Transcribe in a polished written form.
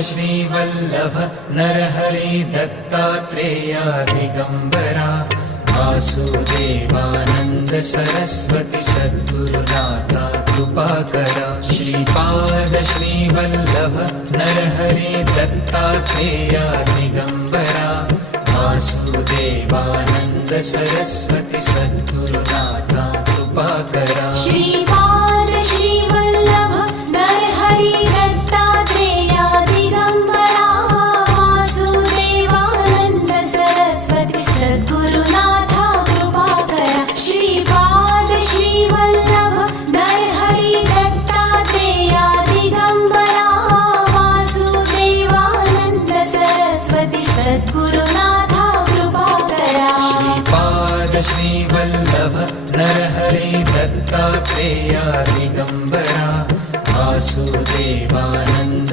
Shrivallabh Narhari Dattatreya Digambara Vasudevanand Saraswati सद्गुरुनाथा कृपाकरा Shripad Shrivallabh Narhari Dattatreya Digambara Vasudevanand Saraswati सद्गुरुनाथा कृपाकरा Shripad Shrivallabh Narhari Dattatreya Digambara Vasudevanand Saraswati सद्गुरुनाथा कृपाकरा Shripad Shrivallabh Narhari Dattatreya Digambara Vasudevanand Saraswati सद्गुरुनाथा कृपाकरा Shripad Shrivallabh Narhari Dattatreya Digambara Vasudevanand